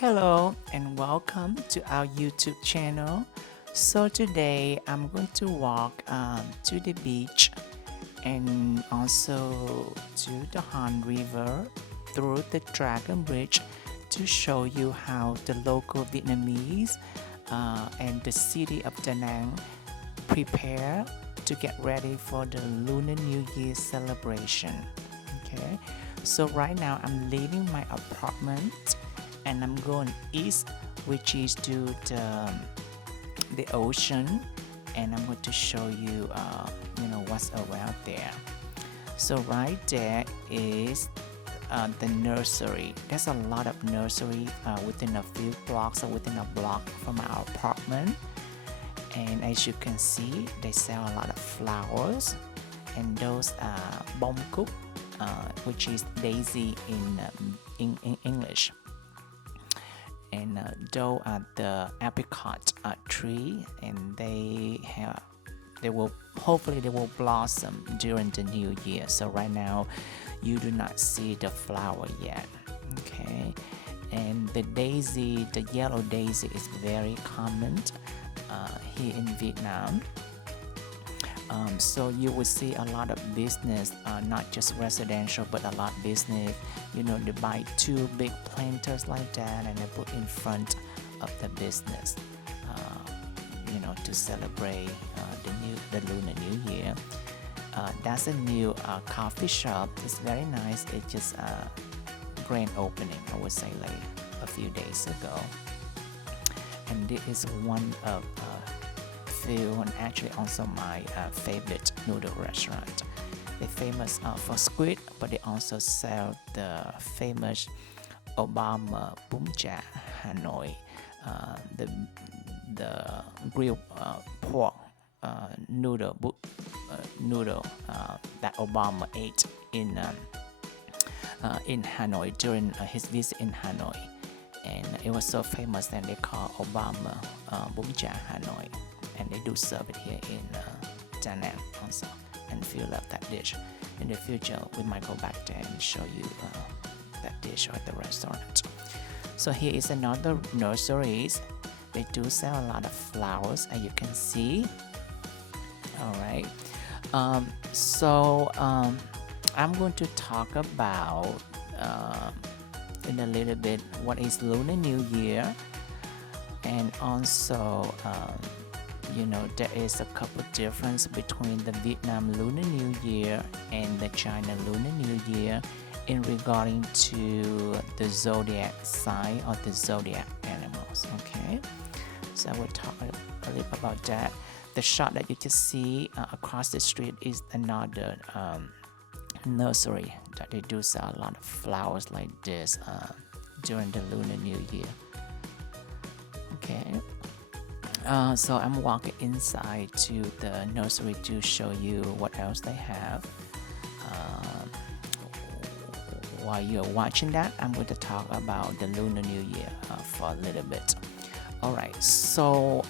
Hello and welcome to our YouTube channel. So today I'm going to walk to the beach and also to the Han River through the Dragon Bridge to show you how the local Vietnamese and the city of Da Nang prepare to get ready for the Lunar New Year celebration. Okay, so right now I'm leaving my apartment and I'm going east, which is to the ocean, and I'm going to show you what's around there. So right there is the nursery. There's a lot of nursery within a few blocks or within a block from our apartment, and as you can see they sell a lot of flowers, and those are bông cúc, which is daisy in English, and those are the apricot tree, and they will hopefully they will blossom during the new year. So right now you do not see the flower yet. Okay, and the daisy, the yellow daisy, is very common here in Vietnam. So you will see a lot of business, not just residential, but a lot of business. They buy two big planters like that and they put in front of the business, to celebrate the Lunar New Year. That's a new coffee shop. It's very nice. It's just a grand opening, I would say, like a few days ago. And this is one of few, and actually also my favorite noodle restaurant. They're famous for squid, but they also sell the famous Obama bún chả Hanoi, the grilled pork noodle that Obama ate in Hanoi during his visit in Hanoi, and it was so famous that they call Obama bún chả Hanoi, and they do serve it here in Da Nang also. And if you love that dish, in the future we might go back there and show you that dish at the restaurant. So here is another nurseries. They do sell a lot of flowers, as you can see. All right, I'm going to talk about in a little bit what is Lunar New Year, and also there is a couple difference between the Vietnam Lunar New Year and the China Lunar New Year in regarding to the zodiac sign or the zodiac animals. Okay, so I will talk a little about that. The shot that you just see across the street is another nursery that they do sell a lot of flowers like this during the Lunar New Year. Okay, so I'm walking inside to the nursery to show you what else they have. While you're watching that, I'm going to talk about the Lunar New Year for a little bit. Alright, so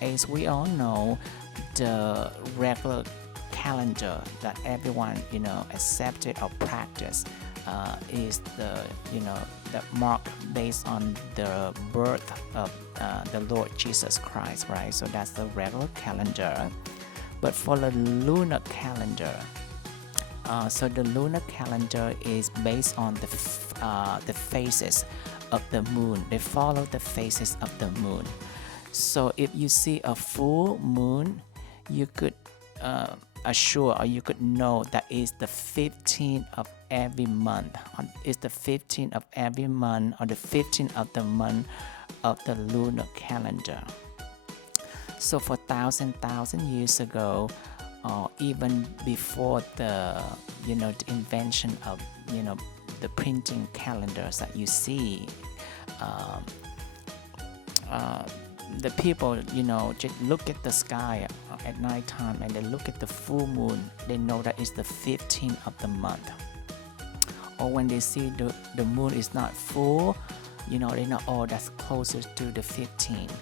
as we all know, the regular calendar that everyone accepted or practice is the mark based on the birth of the Lord Jesus Christ, right? So that's the regular calendar. But for the lunar calendar, so the lunar calendar is based on the phases of the moon. They follow the phases of the moon. So if you see a full moon, you could assure, or you could know that is the 15th of every month. It's the 15th of every month, or the 15th of the month of the lunar calendar. So for thousand years ago, even before the the invention of the printing calendars that you see, the people just look at the sky at night time and they look at the full moon. They know that it's the 15th of the month. Or when they see the moon is not full, they know, oh, that's closer to the 15th.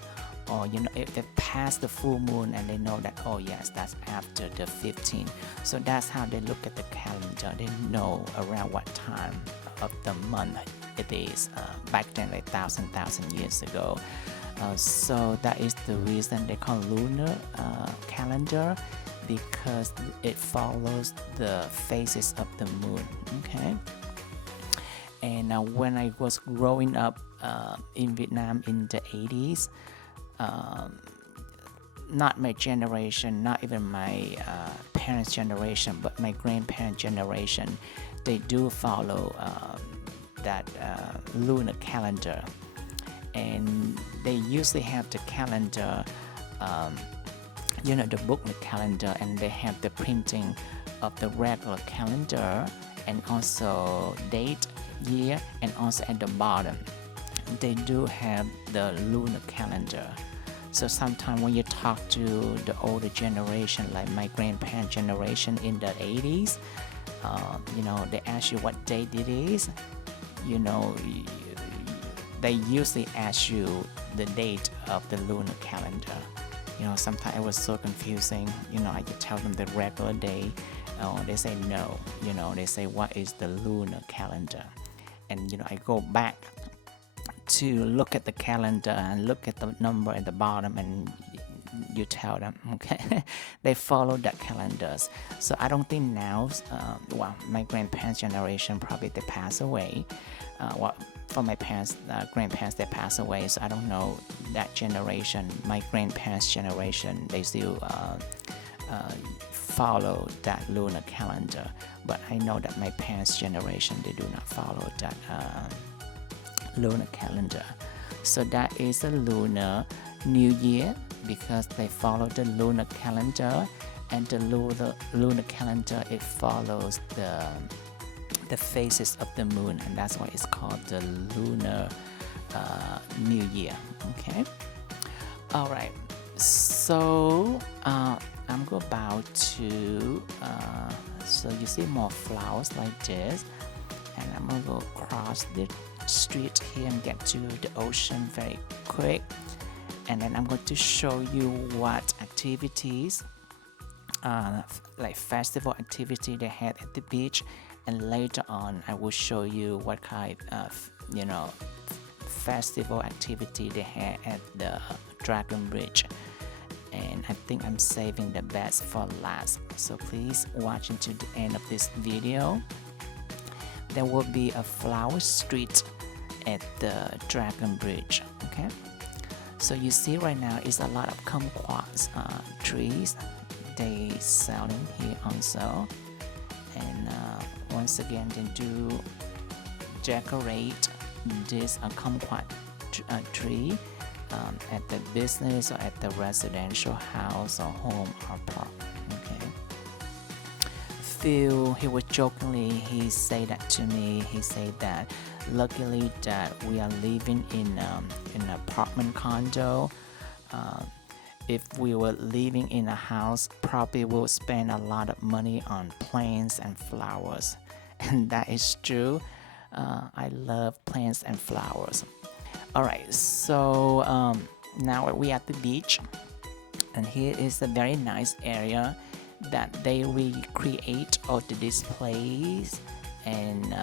Or if they pass the full moon, and they know that, oh yes, that's after the 15th. So that's how they look at the calendar. They know around what time of the month it is back then, like thousand years ago. So that is the reason they call lunar calendar, because it follows the phases of the moon. Okay. And when I was growing up in Vietnam in the 80s, not my generation, not even my parents' generation, but my grandparents' generation, they do follow that lunar calendar. And they usually have the calendar, the booklet calendar, and they have the printing of the regular calendar, and also date, year, and also at the bottom they do have the lunar calendar. So sometimes when you talk to the older generation, like my grandparents' generation in the 80s, they ask you what date it is. They usually ask you the date of the lunar calendar. Sometimes it was so confusing. I could tell them the regular day. They say no. They say, what is the lunar calendar? And I go back to look at the calendar and look at the number at the bottom, and you tell them, okay. They follow that calendars. So I don't think now, my grandparents' generation, probably they pass away. For my grandparents, they pass away, so I don't know that generation. My grandparents' generation, they still follow that lunar calendar, but I know that my parents' generation, they do not follow that lunar calendar. So that is a lunar new year, because they follow the lunar calendar, and the lunar calendar, it follows the phases of the moon, and that's why it's called the lunar new year. Okay. All right. So I'm about to so you see more flowers like this, and I'm gonna go across the street here and get to the ocean very quick, and then I'm going to show you what activities like festival activity they had at the beach, and later on I will show you what kind of festival activity they had at the Dragon Bridge. And I think I'm saving the best for last, so please watch until the end of this video. There will be a flower street at the Dragon Bridge. Okay, so you see right now is a lot of kumquats trees they selling here also, and once again they do decorate this kumquat tree at the business or at the residential house or home or park. Okay. Phil, he was jokingly, he said that to me. He said that luckily that we are living in an apartment condo. If we were living in a house, probably we'll spend a lot of money on plants and flowers, and that is true. I love plants and flowers. Alright, so now we're at the beach, and here is a very nice area that they recreate all the displays, and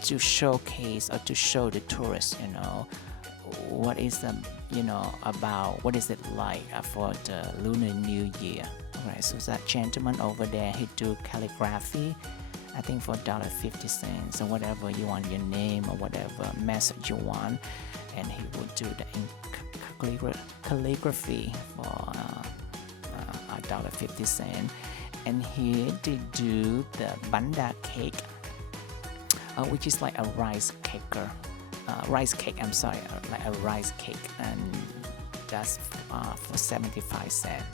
to showcase or to show the tourists what is about what is it like for the Lunar New Year. Alright, so that gentleman over there, he do calligraphy, I think for $1.50 or whatever you want, your name or whatever message you want, and he would do the calligraphy for $1.50. And here they do the banda cake, which is like a rice cake, like a rice cake, and that's for 75 cents.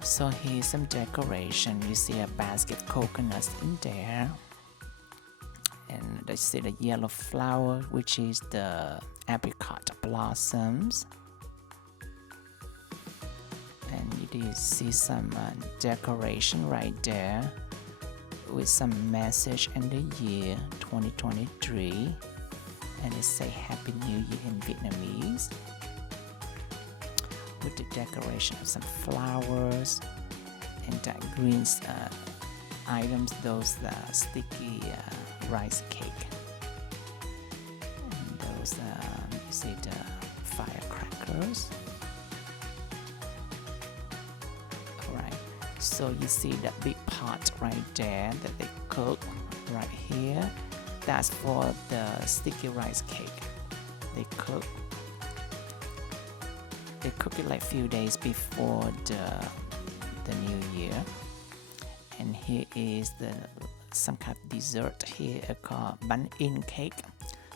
So here's some decoration. You see a basket of coconuts in there, and they see the yellow flower, which is the apricot blossoms, and you do see some decoration right there with some message and the year 2023, and it say Happy New Year in Vietnamese, with the decoration of some flowers and that green items, those sticky rice cake. And those, you see the firecrackers. Alright, so you see that big pot right there that they cook right here. That's for the sticky rice cake. They cook it like few days before the new year. And here is some kind of dessert here called bun-in cake.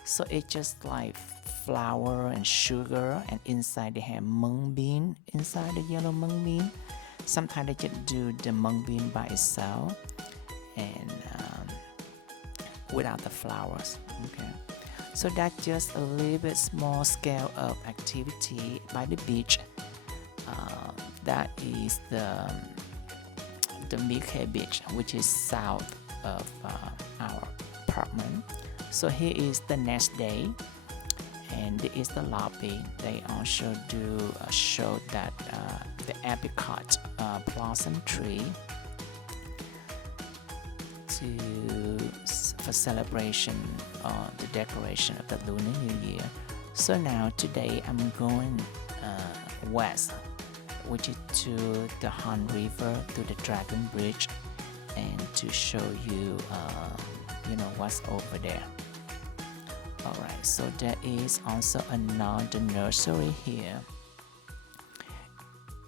So it's just like flour and sugar, and inside they have mung bean inside, the yellow mung bean. Sometimes they just do the mung bean by itself and without the flowers. Okay, so that's just a little bit small scale of activity by the beach. That is the Milk Beach, which is south of our apartment. So here is the next day, and this is the lobby. They also do show that the apricot blossom tree for celebration or the decoration of the Lunar New Year. So now today I'm going west, which is to the Han River, to the Dragon Bridge, and to show you what's over there. Alright, so there is also another nursery here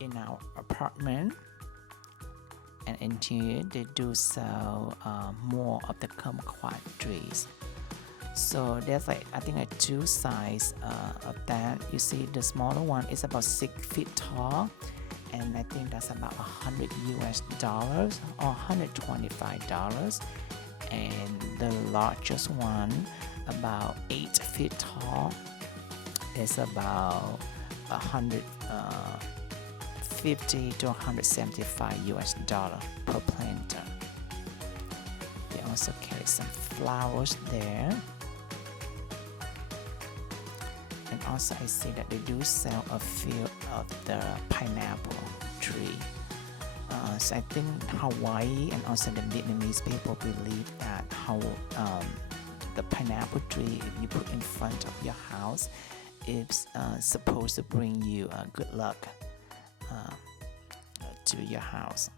in our apartment, and in here they do sell more of the kumquat trees. So there's like, I think, like two sides of that. You see the smaller one is about 6 feet tall, and I think that's about $100 or $125. And the largest one, about 8 feet tall, is about $150 to $175 per planter. They also carry some flowers there. And also I see that they do sell a few of the pineapple tree. So I think Hawaii and also the Vietnamese people believe that the pineapple tree, if you put in front of your house, it's supposed to bring you good luck to your house.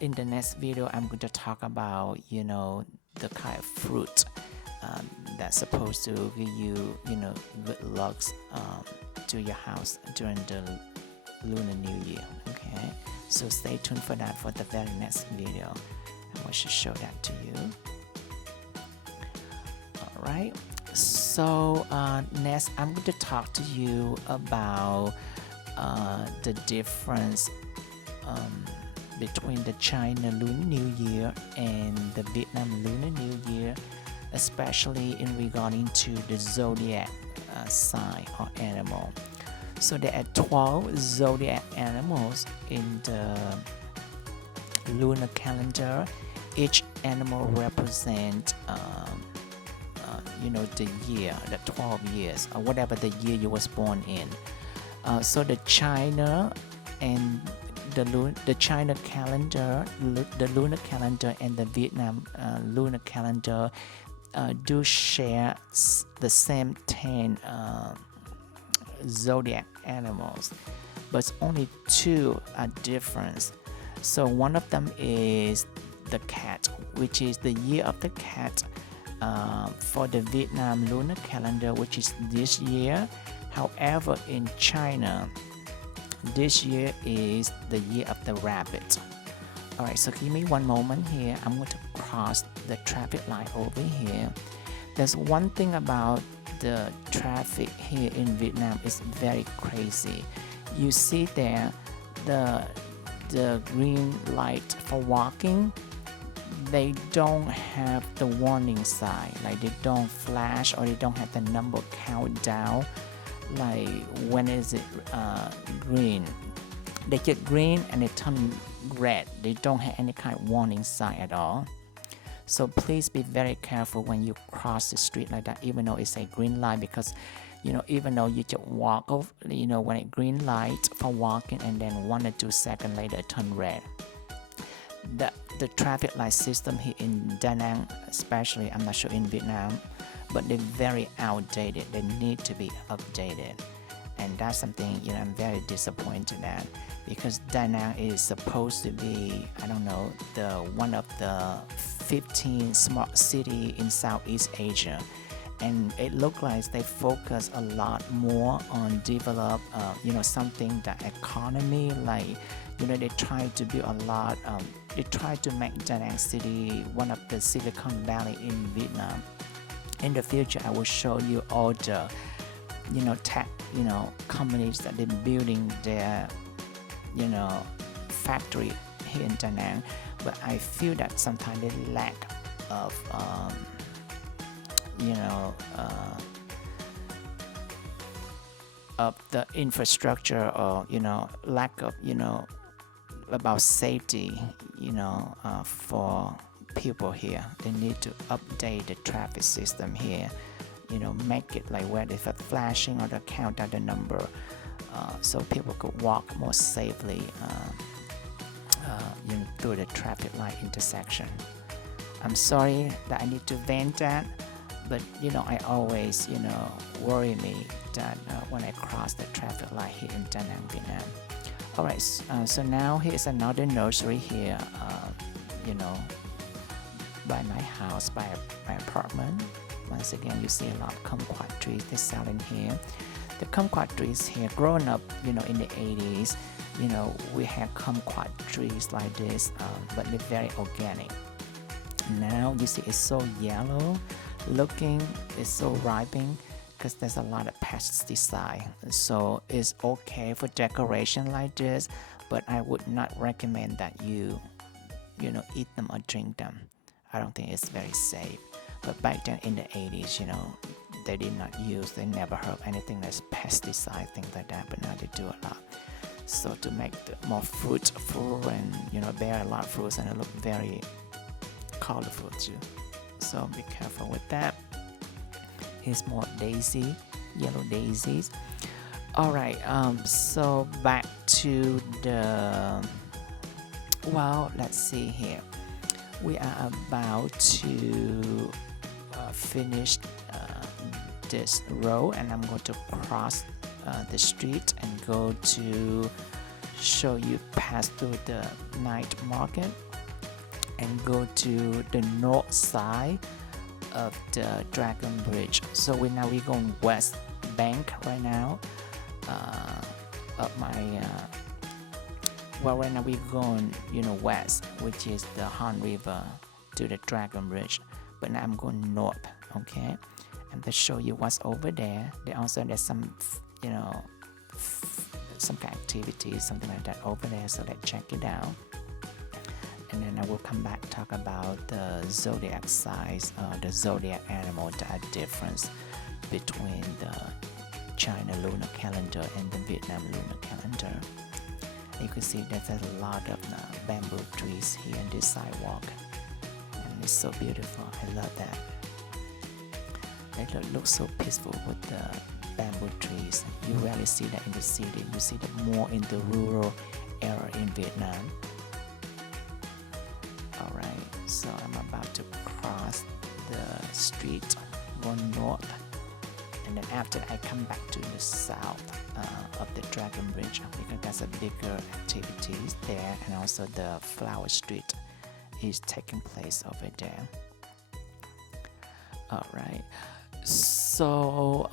In the next video, I'm going to talk about the kind of fruit that's supposed to give you good lucks to your house during the Lunar New Year. Okay, so stay tuned for that for the very next video. I want to show that to you. Alright, so next I'm going to talk to you about the difference between the China Lunar New Year and the Vietnam Lunar New Year, especially in regarding to the zodiac sign or animal. So there are 12 zodiac animals in the lunar calendar. Each animal represents the year, the 12 years, or whatever the year you was born in. So the China and the China calendar, the lunar calendar, and the Vietnam lunar calendar do share the same 10 zodiac animals, but only 2 are different. So one of them is the cat, which is the year of the cat for the Vietnam lunar calendar, which is this year. However, in China, this year is the year of the rabbit. Alright, so give me one moment here. I'm going to cross the traffic light over here. There's one thing about the traffic here in Vietnam is very crazy. You see there the green light for walking, they don't have the warning sign, like they don't flash or they don't have the number countdown like when is it green. They get green and they turn red. They don't have any kind of warning sign at all. So please be very careful when you cross the street like that, even though it's a green light, because even though you just walk over, when it green light for walking and then 1 or 2 seconds later it turn red. the traffic light system here in Da Nang, especially, I'm not sure in Vietnam, but they're very outdated. They need to be updated, and that's something I'm very disappointed at, because Da Nang is supposed to be, I don't know, the one of the 15 smart city in Southeast Asia, and it looks like they focus a lot more on develop something that economy, like they try to build a lot, they try to make Da Nang city one of the Silicon Valley in Vietnam. In the future, I will show you all the tech companies that they're building their factory here in Da Nang, but I feel that sometimes they lack of of the infrastructure, or lack of about safety for people here. They need to update the traffic system here, make it like where there's a flashing or the count out the number, so people could walk more safely through the traffic light intersection. I'm sorry that I need to vent that, but I always worry me that when I cross the traffic light here in Da Nang, Vietnam. Alright, so now here's another nursery here, by my house, by my apartment. Once again, you see a lot of kumquat trees they're selling here. The kumquat trees here, growing up in the 80s, we had kumquat trees like this, but they're very organic. Now you see it's so yellow looking, it's so ripening, because there's a lot of pesticide. So it's okay for decoration like this, but I would not recommend that you eat them or drink them. I don't think it's very safe. But back then in the 80s, they did not use, they never heard anything that's pesticide, things like that, but now they do a lot. So to make more fruitful and bear a lot of fruits, and it look very colorful too. So be careful with that. Here's more daisy, yellow daisies. Alright, so back to the, well, let's see here. We are about to finish this row, and I'm going to cross the street and go to show you pass through the night market and go to the north side of the Dragon Bridge. So we're going west bank right now of my well, right now we're going west, which is the Han River to the Dragon Bridge, but now I'm going north. Okay, and to show you what's over there. There's some some kind of activities, something like that over there, so let's check it out. And then I will come back talk about the zodiac signs, the zodiac animal, that difference between the China lunar calendar and the Vietnam lunar calendar. You can see there's a lot of bamboo trees here on this sidewalk, and it's so beautiful. I love that. It looks so peaceful with the bamboo trees. You rarely see that in the city. You see that more in the rural area in Vietnam. Alright, so I'm about to cross the street, going north, and then after I come back to the south of the Dragon Bridge, because there's a bigger activities there, and also the flower street is taking place over there. Alright, so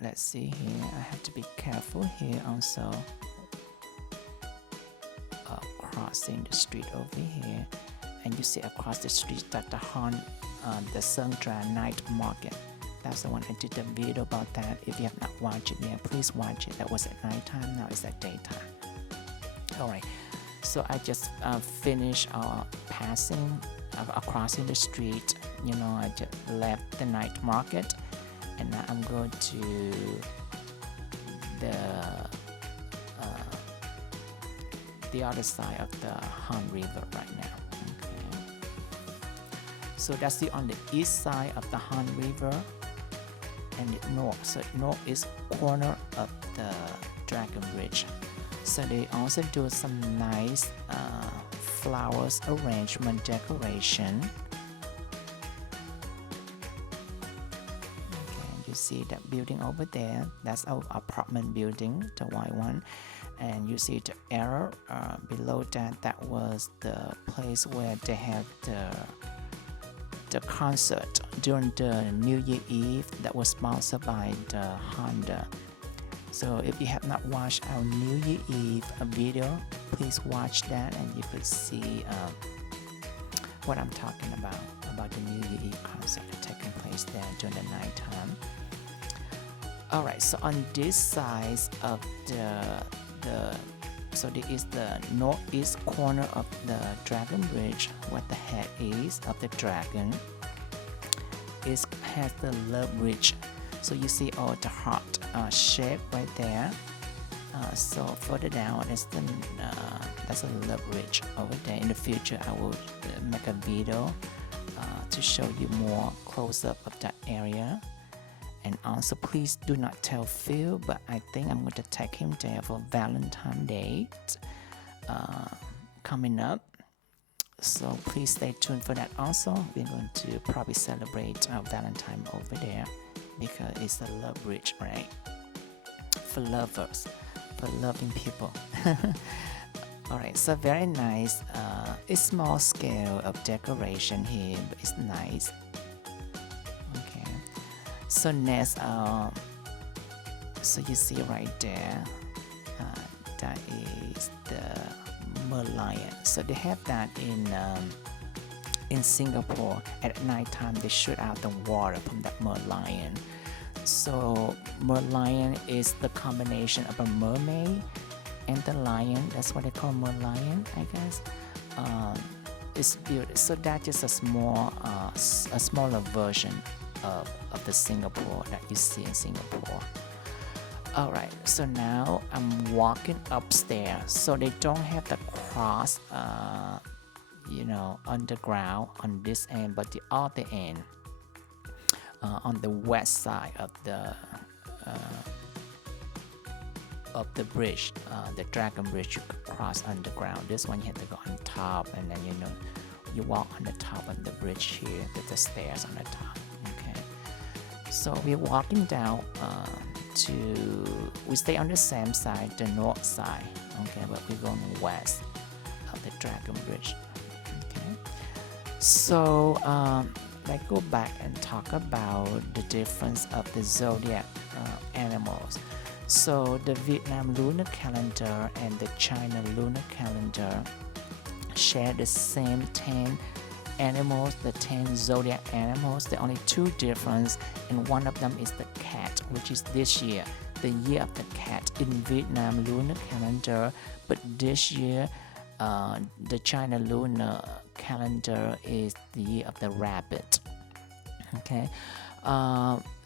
let's see here. I have to be careful here also. Crossing the street over here, and you see across the street that the Han, the Sungtra night market. That's the one I did a video about that. If you have not watched it yet, please watch it. That was at nighttime, now it's at daytime. Alright, so I just finished passing, crossing the street. I just left the night market, and now I'm going to the other side of the Han River right now. Okay. So that's on the east side of the Han River, and the north. So north is corner of the Dragon Bridge. So they also do some nice flowers arrangement decoration. Okay, you see that building over there, that's our apartment building, the white one. And you see the arrow below that, that was the place where they have the concert during the New Year Eve that was sponsored by the Honda. So if you have not watched our New Year Eve video, please watch that and you could see what I'm talking about the New Year Eve concert taking place there during the nighttime. Alright, so on this side of so this is the northeast corner of the Dragon Bridge. What the head is of the dragon has the love bridge. So you see all the heart shape right there. So further down is that's a love bridge over there. In the future, I will make a video to show you more close up of that area. And also, please do not tell Phil, but I think I'm going to take him there for Valentine's Day coming up. So please stay tuned for that. Also, we're going to probably celebrate our Valentine over there because it's a love bridge, right? For lovers, for loving people. Alright, so very nice. It's small scale of decoration here, but it's nice. Okay. So next, so you see right there, that is the merlion. So they have that in Singapore. At night time, they shoot out the water from that merlion. So merlion is the combination of a mermaid and the lion. That's what they call merlion, I guess. It's beautiful. So that is a smaller version of the Singapore that you see in Singapore. Alright, so now I'm walking upstairs. So they don't have the cross, underground on this end, but the other end, on the west side of the bridge, the Dragon Bridge, you could cross underground. This one you have to go on top, and then you walk on the top of the bridge here. There's the stairs on the top. Okay, so we're walking down we stay on the same side, the north side. Okay, but we're going west of the Dragon Bridge. Okay, so let's go back and talk about the difference of the zodiac animals. So the Vietnam lunar calendar and the China lunar calendar share the same 10 animals, the 10 zodiac animals. The only two difference, and one of them is the cat, which is this year, the year of the cat in Vietnam lunar calendar. But this year, the China lunar calendar is the year of the rabbit. Okay,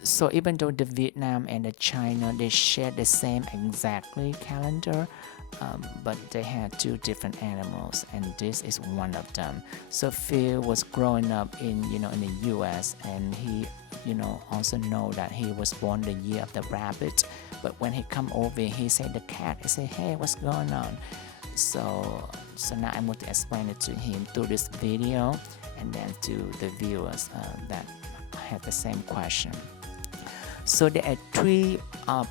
so even though the Vietnam and the China, they share the same exactly calendar, but they had two different animals, and this is one of them. So Phil was growing up in the US, and he also know that he was born the year of the rabbit. But when he come over, he said the cat. I say, hey, what's going on? So now I'm going to explain it to him through this video, and then to the viewers that have the same question. So there are three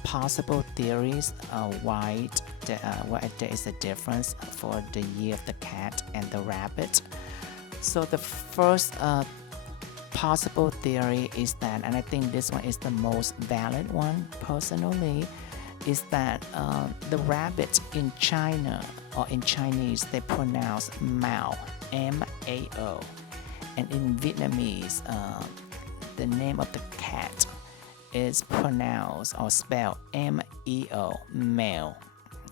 possible theories why there is a difference for the year of the cat and the rabbit. So the first possible theory is that, and I think this one is the most valid one personally, is that the rabbit in China, or in Chinese, they pronounce Mao, M-A-O, and in Vietnamese, the name of the cat is pronounced or spelled M-E-O, male.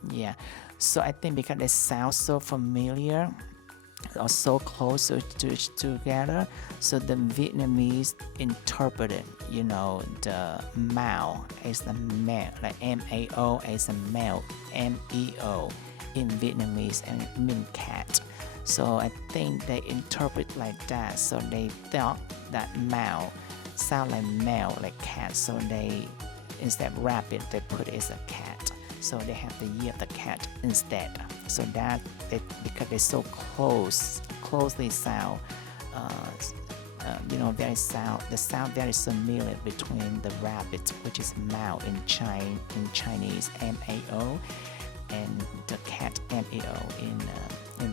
Yeah, so I think because they sound so familiar or so close together, so the Vietnamese interpreted, the Mao as the male, like M-A-O as a male, M-E-O in Vietnamese, and it means cat. So I think they interpret like that. So they thought that Mao sound like male, like cat. So they, instead of rabbit, they put it as a cat. so they have the year of the cat instead. So that it, because they're so closely sound, very sound. The sound very similar between the rabbit, which is mao in Chinese mao, and the cat mao in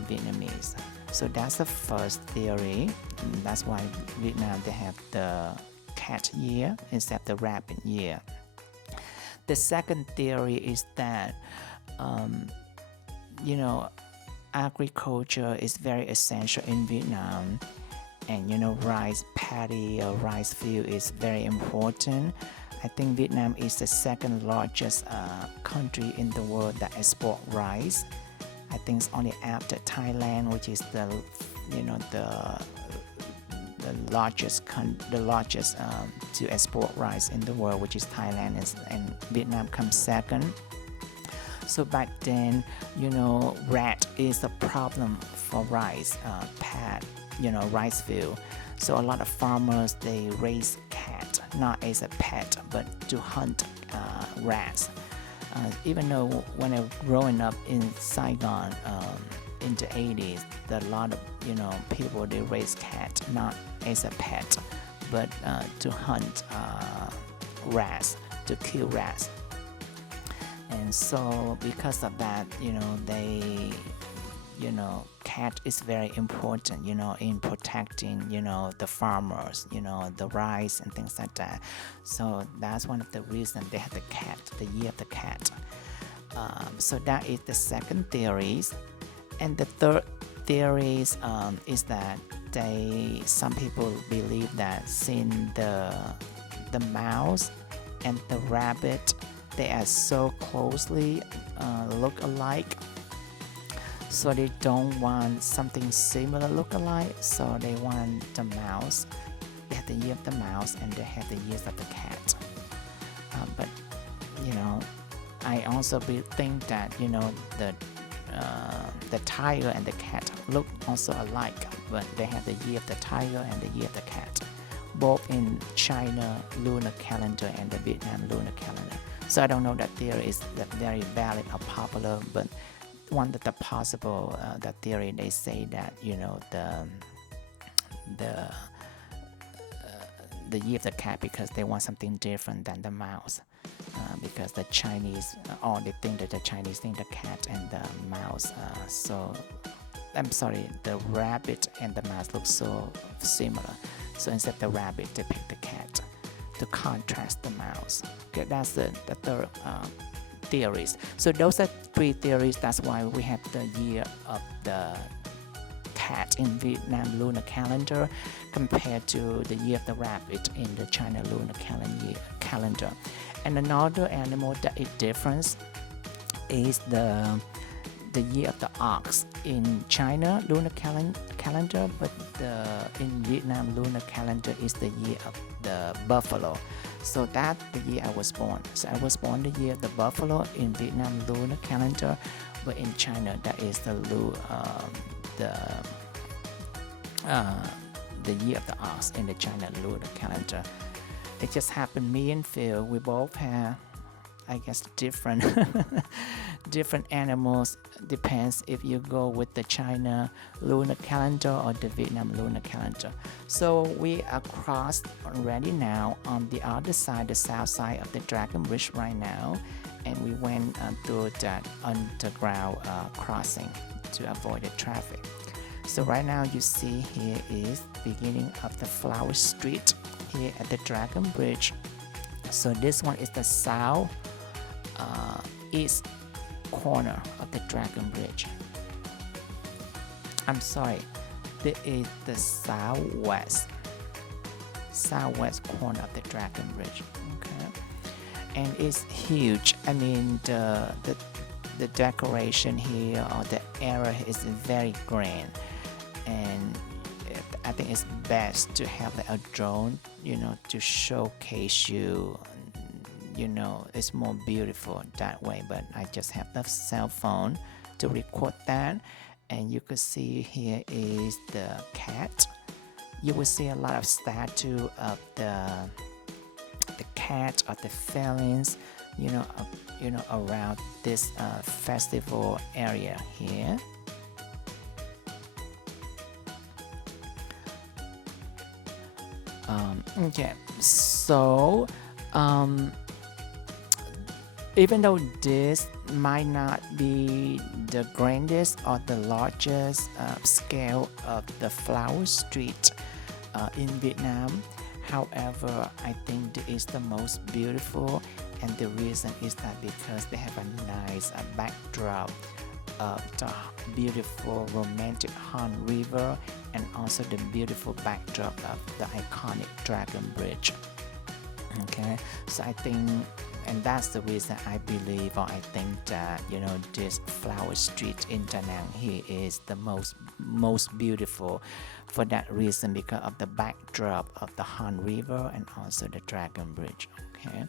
Vietnamese. So that's the first theory. And that's why Vietnam they have the cat year instead of the rabbit year. The second theory is that you know agriculture is very essential in Vietnam, and rice paddy or rice field is very important. I think Vietnam is the second largest country in the world that export rice. I think it's only after Thailand, which is the largest to export rice in the world, which is Thailand, and Vietnam comes second. So back then, rat is a problem for rice rice field. So a lot of farmers they raise cat not as a pet but to hunt rats. Even though when I was growing up in Saigon in the 80s, a lot of people they raise cat not as a pet but to hunt rats, to kill rats. And so because of that, they cat is very important in protecting the farmers, the rice and things like that. So that's one of the reasons they have the cat, the year of the cat. So that is the second theories. And the third theories is that some people believe that since the mouse and the rabbit they are so closely look alike, so they don't want something similar look alike, so they want the mouse. They have the year of the mouse and they have the years of the cat. But I also think that the tiger and the cat look also alike, but they have the year of the tiger and the year of the cat, both in China lunar calendar and the Vietnam lunar calendar. So I don't know that theory is very valid or popular, but one of the possible that theory they say that the year of the cat because they want something different than the mouse, because the Chinese they think that the Chinese think the cat and the mouse so I'm sorry, the rabbit and the mouse look so similar, so instead of the rabbit they pick the cat to contrast the mouse. Okay, that's the third theories. So those are three theories. That's why we have the year of the cat in Vietnam lunar calendar compared to the year of the rabbit in the China lunar calendar. And another animal that is different is the year of the ox in China lunar calendar, but in Vietnam lunar calendar is the year of the buffalo. So that's the year I was born. So I was born the year of the buffalo in Vietnam lunar calendar, but in China that is the year of the ox in the China lunar calendar. It just happened me and Phil, we both have, I guess, different different animals. Depends if you go with the China lunar calendar or the Vietnam lunar calendar. So we are crossed already now on the other side, the south side of the Dragon Bridge right now, and we went through that underground crossing to avoid the traffic. So right now you see here is beginning of the Flower Street here at the Dragon Bridge. So this one is the south east corner of the Dragon Bridge. I'm sorry, this is the southwest corner of the Dragon Bridge. Okay, and it's huge. I mean the decoration here or the area is very grand, and I think it's best to have a drone, to showcase you. It's more beautiful that way, but I just have the cell phone to record that. And you could see here is the cat. You will see a lot of statue of the cat or the felines. around this festival area here. Okay, so even though this might not be the grandest or the largest scale of the flower street in Vietnam, however, I think it is the most beautiful, and the reason is that because they have a nice backdrop of the beautiful romantic Han River, and also the beautiful backdrop of the iconic Dragon Bridge. Okay, so I think, and that's the reason I believe, or I think that this flower street in Da Nang here is the most beautiful for that reason, because of the backdrop of the Han River and also the Dragon Bridge. Okay,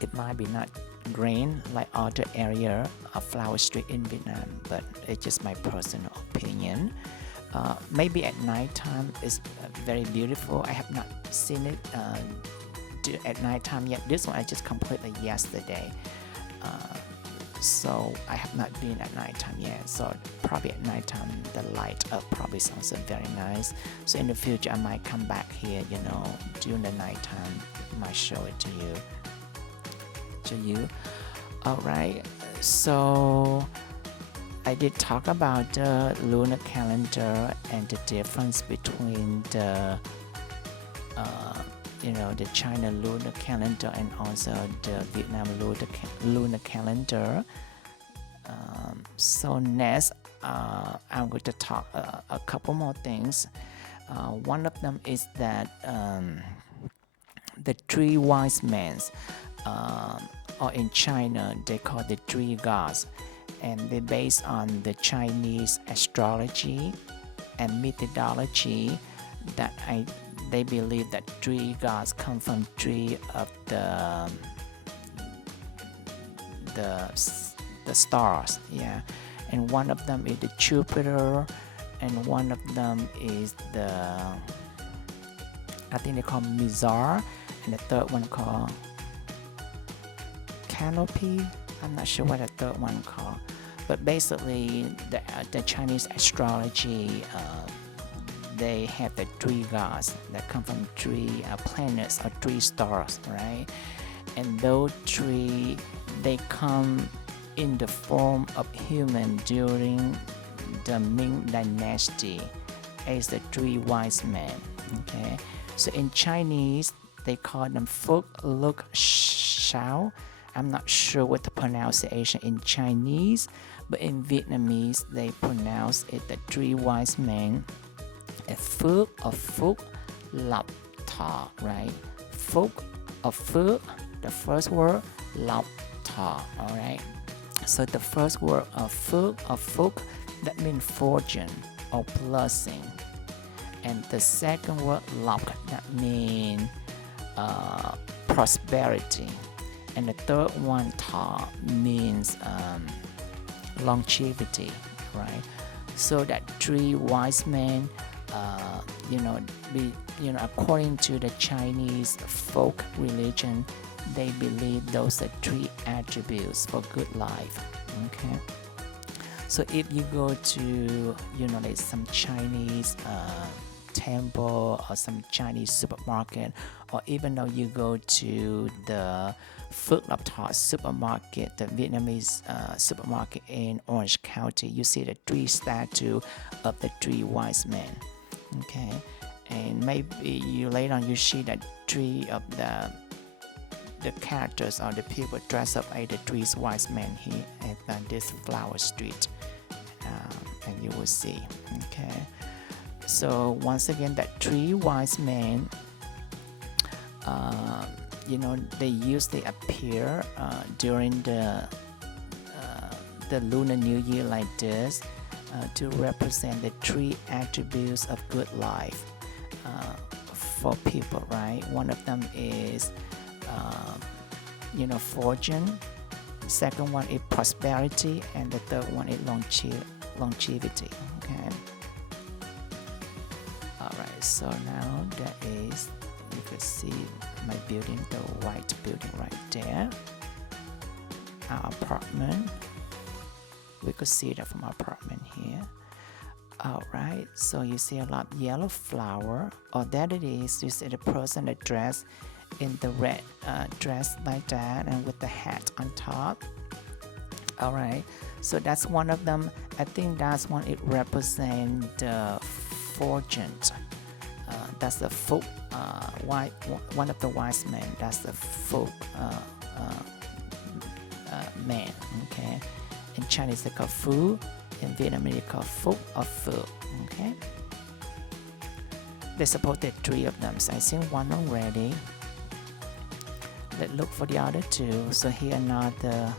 it might be not green like other area of flower street in Vietnam, but it's just my personal opinion. Maybe at night time it's very beautiful. I have not seen it at night time yet. This one I just completed yesterday, so I have not been at night time yet. So probably at night time the light probably is also very nice. So in the future I might come back here, during the night time, might show it to you. All right, so I did talk about the lunar calendar and the difference between the the China lunar calendar and also the Vietnam lunar calendar. So next, I'm going to talk a couple more things. One of them is that the three wise men, or in China they call the three gods, and they're based on the Chinese astrology and methodology. That they believe that three gods come from three of the stars, yeah, and one of them is the Jupiter, and one of them is the, I think they call Mizar, and the third one called Canopy. I'm not sure what the third one called, but basically the Chinese astrology, they have the three gods that come from three planets or three stars, right? And those three, they come in the form of human during the Ming Dynasty as the three wise men. Okay, so in Chinese they call them Phúc Lục Shao. I'm not sure what the pronunciation in Chinese, but in Vietnamese they pronounce it the three wise men. Phước or Phúc Lộc Thọ, right? Phúc or Phước, the first word, Lộc Thọ, all right? So the first word of Phước or Phúc, that means fortune or blessing, and the second word Lộc, that means prosperity, and the third one Thọ means longevity, right? So that three wise men, according to the Chinese folk religion, they believe those are three attributes for good life. Okay, so if you go to like some Chinese temple or some Chinese supermarket, or even though you go to the Phước Lộc Thọ supermarket, the Vietnamese supermarket in Orange County, you see the three statue of the three wise men. Okay, and maybe you later on you see that three of the characters or the people dressed up as the three wise men here at this flower street, and you will see. Okay, so once again, that three wise men, they usually appear during the Lunar New Year like this, to represent the three attributes of good life for people, right? One of them is fortune, second one is prosperity, and the third one is longevity. Okay, all right, so now that is you can see my building, the white building right there, our apartment. We could see that from our apartment here. Alright, so you see a lot of yellow flower, or that it is, you see the person that dressed in the red dress like that and with the hat on top. Alright, so that's one of them. I think that's one, it represents the fortune. That's the folk, one of the wise men. That's the folk man. Okay, in Chinese they call Fu, in Vietnamese they call Folk or Phu. Okay, they supported 3 of them, so I seen one already. Let's look for the other 2. So here another,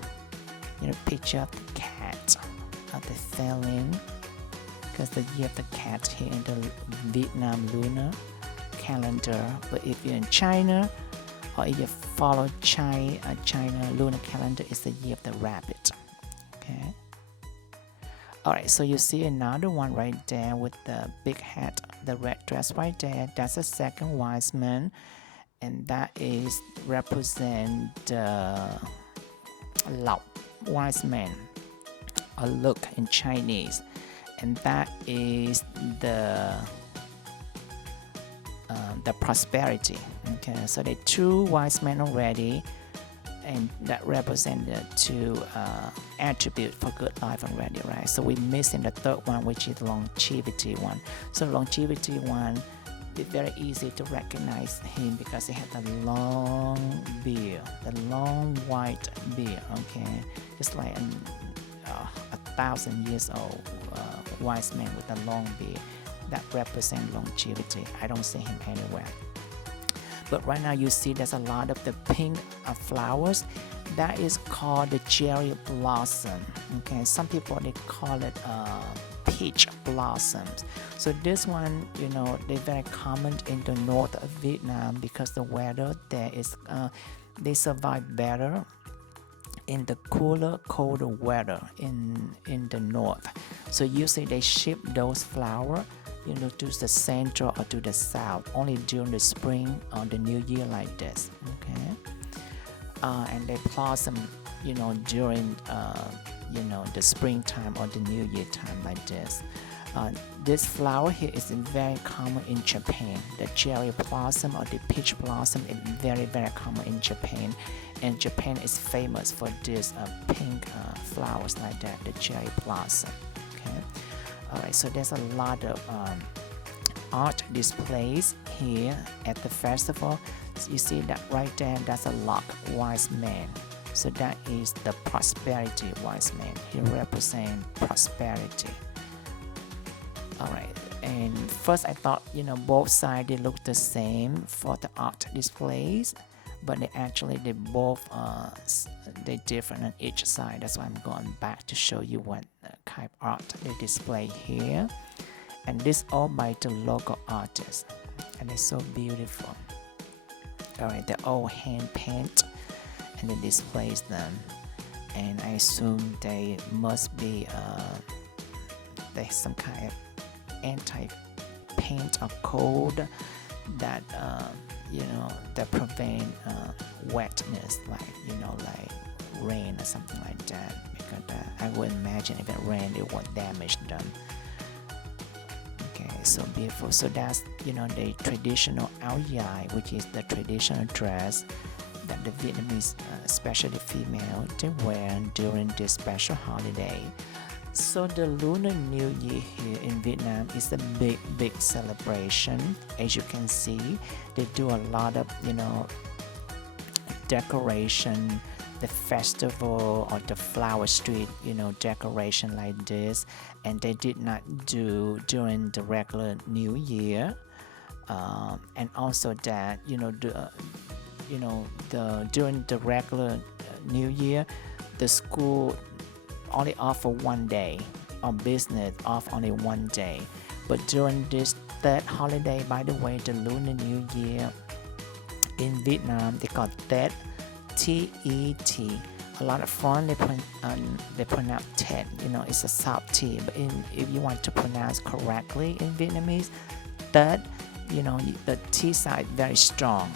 picture of the cat of the felling, because the year of the cat here in the Vietnam lunar calendar. But if you're in China, or if you follow China lunar calendar, it's the year of the rabbit. Okay. Alright, so you see another one right there with the big hat, the red dress right there. That's the second wise man, and that is represent Lao, wise man, a look in Chinese, and that is the prosperity. Okay, so the 2 wise men already, and that represent the 2 attribute for good life already, right? So we're missing the 3rd one, which is longevity one. So longevity one, it's very easy to recognize him because he had a long beard, the long white beard. Okay, it's like 1,000 years old wise man with a long beard. That represents longevity. I don't see him anywhere. But right now you see there's a lot of the pink flowers. That is called the cherry blossom. Okay, some people they call it peach blossoms. So this one, they're very common in the north of Vietnam because the weather there is, they survive better in the cooler, colder weather in the north. So usually they ship those flowers, to the central or to the south only during the spring or the new year like this. Okay, and they blossom, during the springtime or the new year time like this. This flower here is very common in Japan. The cherry blossom or the peach blossom is very, very common in Japan, and Japan is famous for this pink flowers like that, the cherry blossom. Okay, alright, so there's a lot of art displays here at the festival. So you see that right there, that's a lock wise man. So that is the prosperity wise man. He represents prosperity. Alright, and first I thought both sides they look the same for the art displays, but they both they different on each side. That's why I'm going back to show you what type of art they display here. And this all by the local artists, and it's so beautiful. Alright, they're all hand paint and they displays them, and I assume they must be there's some kind of anti-paint or code that that prevent wetness, like rain or something like that, because I would imagine if it rained it would damage them. Okay, so beautiful. So that's the traditional áo dài, which is the traditional dress that the Vietnamese, especially female, they wear during this special holiday. So the Lunar New Year here in Vietnam is a big celebration. As you can see, they do a lot of decoration, the festival or the flower street decoration like this, and they did not do during the regular New Year. And also that during the regular New Year, the school only offer 1 day, or business off only 1 day. But during this 3rd holiday, by the way, the Lunar New Year in Vietnam, they call Tết, T-E-T. A lot of foreign they pronounce Tết. It's a soft T. But if you want to pronounce correctly in Vietnamese, Tết, the T side very strong.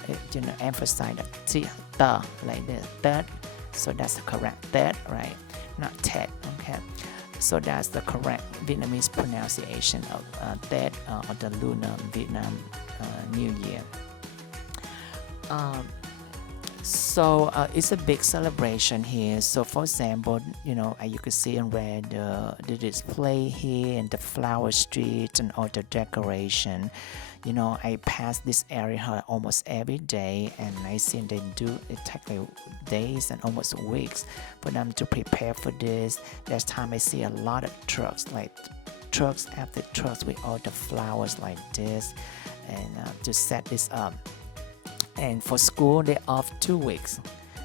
Emphasize the T, the, like this, third. So that's the correct third, right? Not Ted, okay? So that's the correct Vietnamese pronunciation of Tet or the Lunar Vietnam New Year. So it's a big celebration here. So for example, you can see in red the display here and the flower street and all the decoration. I pass this area almost every day, and I see they do it take like days and almost weeks for them to prepare for this. There's time I see a lot of trucks, like trucks after trucks with all the flowers like this, and to set this up. And for school, they're off 2 weeks,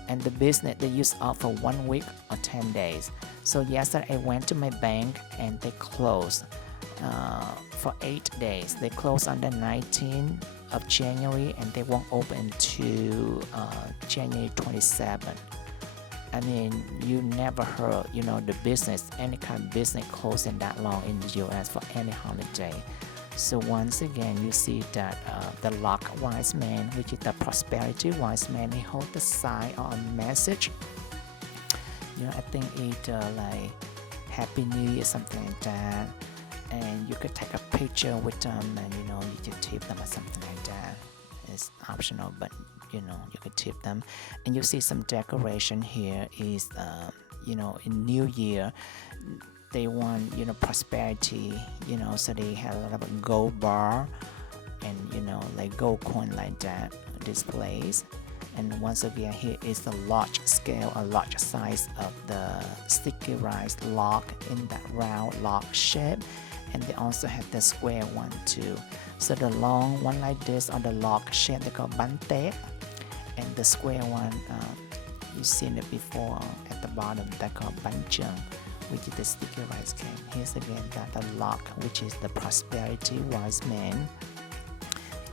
and the business they use off for 1 week or 10 days. So yesterday I went to my bank and they closed for 8 days. They closed on the 19th of January and they won't open to January 27. I mean, you never heard, the business, any kind of business closing that long in the US for any holiday. So once again, you see that the luck wise man, which is the prosperity wise man, he holds the sign or a message. I think it like Happy New Year, something like that. And you could take a picture with them, and you can tip them or something like that. It's optional, but you could tip them. And you see some decoration here is in New Year they want prosperity, so they have a lot of gold bar and like gold coin like that displays. And once again, here is the large scale or large size of the sticky rice log in that round log shape, and they also have the square one too. So the long one like this or the log shape they call bante, and the square one you've seen it before at the bottom, they call bancheng, which is the sticky rice cake. Here's again that the log, which is the prosperity wise man.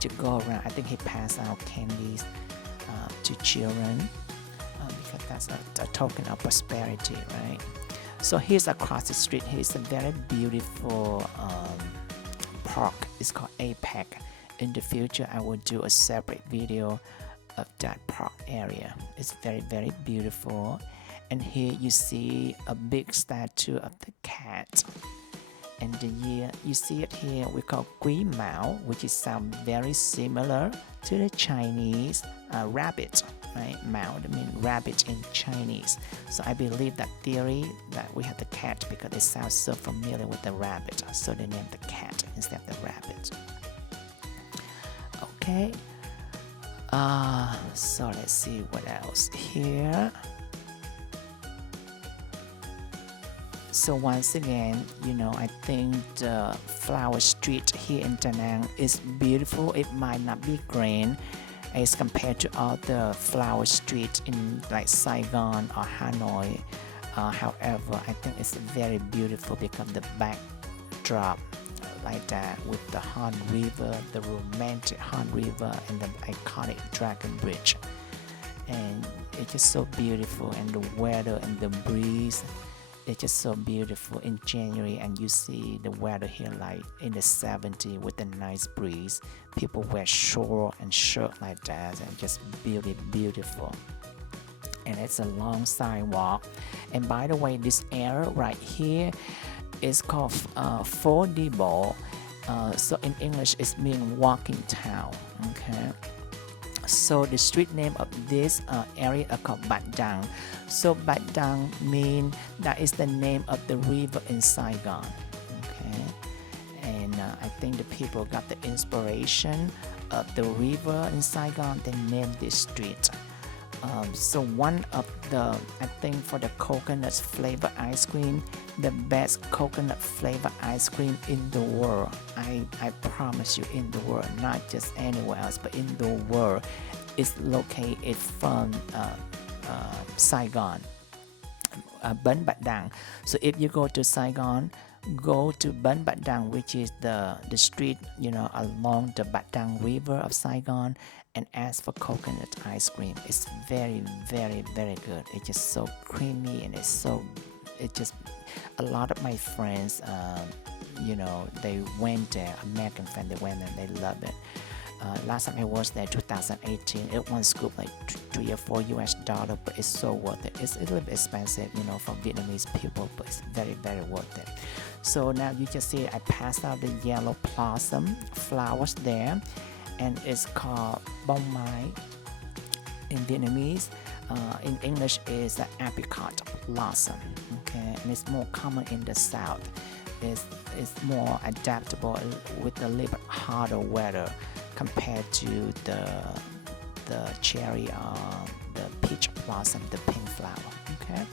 To go around, I think he passed out candies to children because that's a token of prosperity, right? So here's across the street. Here's a very beautiful park. It's called APEC. In the future, I will do a separate video of that park area. It's very, very beautiful. And here you see a big statue of the cat. And the year you see it here, we call Quý Mão, which is sound very similar to the Chinese rabbit, right? Mao means rabbit in Chinese. So I believe that theory that we have the cat because it sounds so familiar with the rabbit, so they named the cat instead of the rabbit. Okay. So let's see what else here. So once again, I think the flower street here in Da Nang is beautiful. It might not be grand as compared to other flower streets in like Saigon or Hanoi. However, I think it's very beautiful because the backdrop like that with the Han River, the romantic Han River, and the iconic Dragon Bridge. And it's just so beautiful, and the weather and the breeze. It's just so beautiful in January, and you see the weather here like in the 70s with a nice breeze. People wear short and shirt like that, and just beautiful. And it's a long sidewalk. And by the way, this area right here is called Phố Đi Bộ. So in English, it means walking town. Okay. So the street name of this area are called Bat Dang. So Bat Dang means that is the name of the river in Saigon. Okay, and I think the people got the inspiration of the river in Saigon. They named this street. So one of the, I think for the coconut flavor ice cream, the best coconut flavor ice cream in the world. I promise you, in the world, not just anywhere else, but in the world, is located from Saigon, Bến Bạch Đằng. So if you go to Saigon, go to Bến Bạch Đằng, which is the street along the Bạch Đằng River of Saigon, and ask for coconut ice cream. It's very good. It's just so creamy, and it's just a lot of my friends they went there, American friends, they went and they love it. Last time I was there 2018, it one scoop like $3 or $4, but it's so worth it. It's a little bit expensive, for Vietnamese people, but it's very, very worth it. So now you can see I passed out the yellow blossom flowers there, and it's called bông mai in Vietnamese. In English is the apricot blossom. Okay, and it's more common in the south. It's more adaptable with a little bit hotter weather compared to the cherry or the peach blossom, the pink flower. Okay,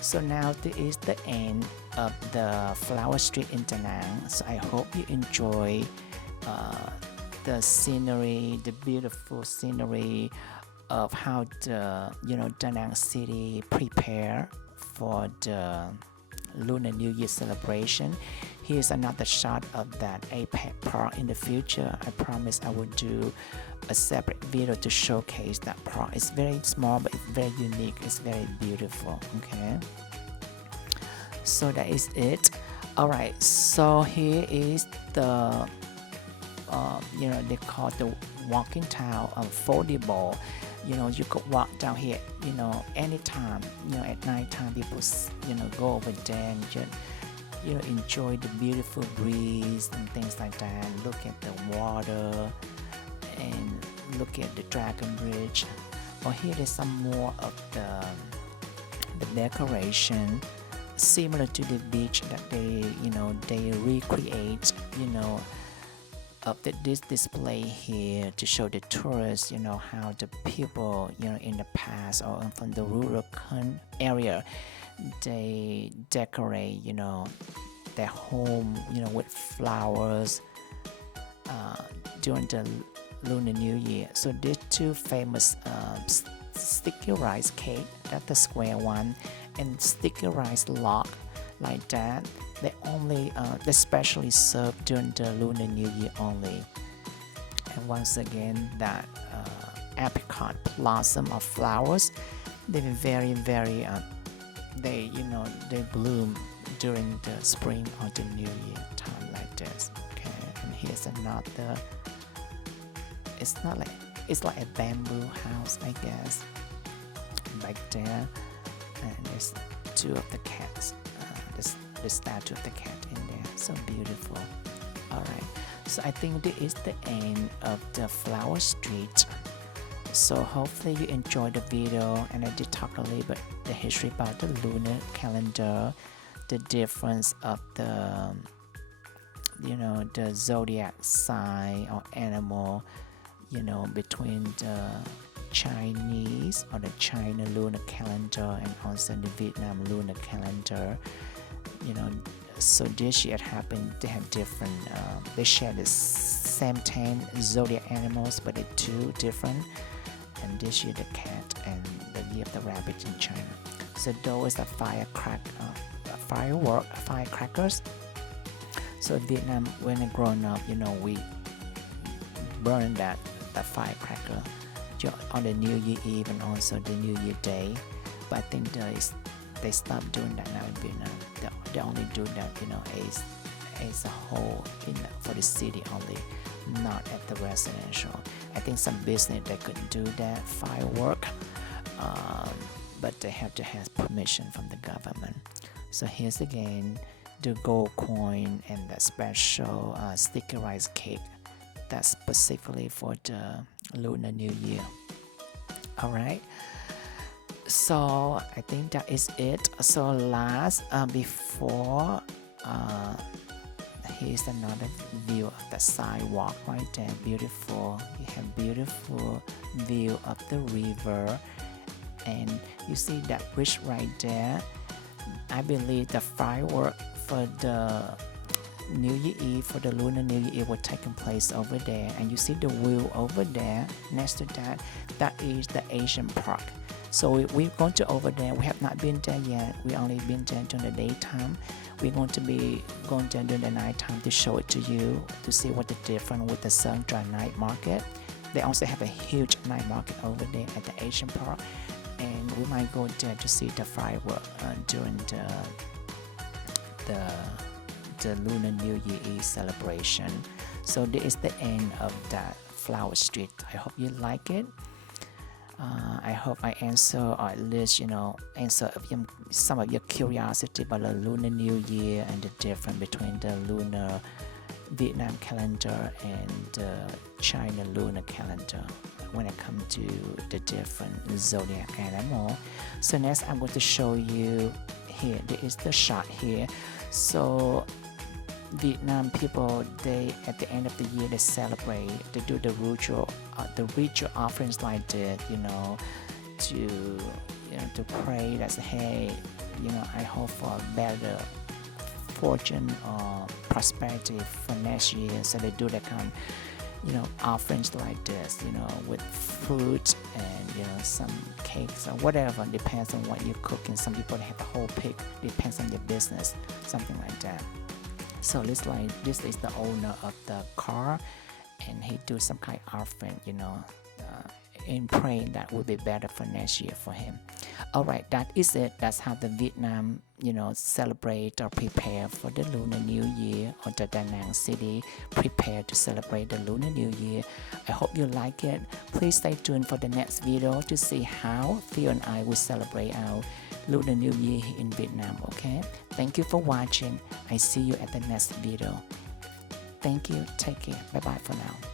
so now this is the end of the flower street in Da Nang. So I hope you enjoy the scenery, the beautiful scenery of how the Da Nang city prepare for the Lunar New Year celebration. Here's another shot of that APEC park in the future. I promise I will do a separate video to showcase that park. It's very small, but it's very unique. It's very beautiful. Okay, so that is it. Alright, so here is the they call it the walking town, foldable. You could walk down here, anytime, at night time, people, go over there and just, enjoy the beautiful breeze and things like that, and look at the water and look at the Dragon Bridge. Or here is some more of the decoration similar to the beach that they recreate, of this display here to show the tourists, how the people, in the past or from the rural area, they decorate, their home, with flowers during the Lunar New Year. So these two famous sticky rice cake, that's the square one, and sticky rice log like that, they specially served during the Lunar New Year only. And once again, that apricot blossom of flowers, they're very, very they bloom during the spring or the New Year time like this. Okay, and here's another. It's like a bamboo house, I guess, back there, and there's two of the cats. The statue of the cat in there, so beautiful. Alright, so I think this is the end of the flower street. So hopefully you enjoyed the video, and I did talk a little bit the history about the lunar calendar, the difference of the the zodiac sign or animal, between the Chinese or the China lunar calendar and also the Vietnam lunar calendar. So this year it happened, they have different, they share the same 10 zodiac animals, but they're two different. And this year the cat and the year of the rabbit in China. So those are firecrackers. So in Vietnam, when I grown up, we burn that firecracker on the New Year Eve and also the New Year Day. But I think they stopped doing that now in Vietnam. They only do that, as a whole, for the city only, not at the residential. I think some business they could do that firework, but they have to have permission from the government. So here's again the gold coin and the special sticky rice cake that's specifically for the Lunar New Year. Alright, so I think that is it. So last before here's another view of the sidewalk right there. Beautiful. You have beautiful view of the river, and you see that bridge right there. I believe the firework for the New Year Eve, for the Lunar New Year Eve, was taking place over there. And you see the wheel over there. Next to that, that is the Asian Park. So we're going to over there. We have not been there yet. We only been there during the daytime. We're going to be going there during the nighttime to show it to you, to see what the difference with the sun-dry night market. They also have a huge night market over there at the Asian Park, and we might go there to see the firework during the Lunar New Year Eve celebration. So this is the end of that flower street. I hope you like it. I hope I answer, or at least answer some of your curiosity about the Lunar New Year and the difference between the lunar Vietnam calendar and the China lunar calendar when it comes to the different zodiac animal. So next I'm going to show you here. There is the shot here. So Vietnam people, they at the end of the year they celebrate, they do the ritual offerings like that, to pray that hey, I hope for better fortune or prosperity for next year. So they do that kind offerings like this, with fruit and some cakes or whatever. Depends on what you're cooking. Some people have the whole pig. Depends on your business, something like that. So this is the owner of the car, and he do some kind of offering, in praying that will be better for next year for him. All right, that is it. That's how the Vietnam, celebrate or prepare for the Lunar New Year, or the Da Nang city prepare to celebrate the Lunar New Year. I hope you like it. Please stay tuned for the next video to see how Theo and I will celebrate our Lunar New Year in Vietnam. Okay, thank you for watching. I see you at the next video. Thank you. Take care. Bye bye for now.